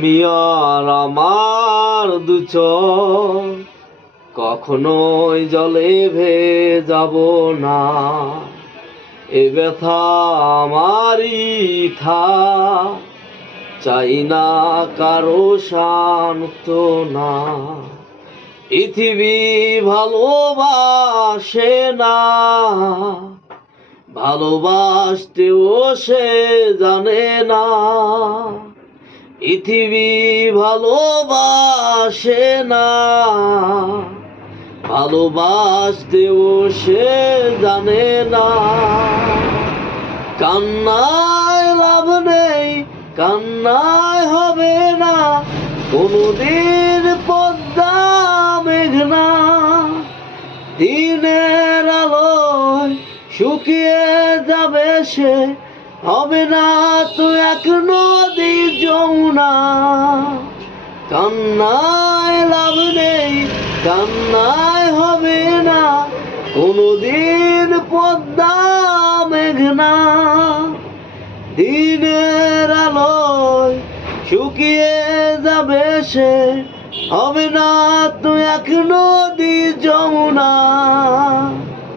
তুমি আর আমার দুচোখ কখনোই জলে ভেজাব না। এ ব্যথা আমারই থা, চাই না কারো সান্ত্বনা। পৃথিবী ভালোবাসে না, ভালোবাসতেও সে জানে না। পৃথিবী ভালোবাসে না, ভালোবাসতেও সে জানে না। কান্নায় লাভ নেই, কান্নায় হবে না কোনদিন পদ্মা মেঘনা। দিনের আলোয় শুকিয়ে যাবে সে, হবে না তো এক নদী যমুনা। কান্নায় লাভ নেই, কান্নায় হবে না কোনদিন পদ্মা মেঘনা। দিনের আলোয় শুকিয়ে যাবে সে, হবে না তো এক নদী যমুনা।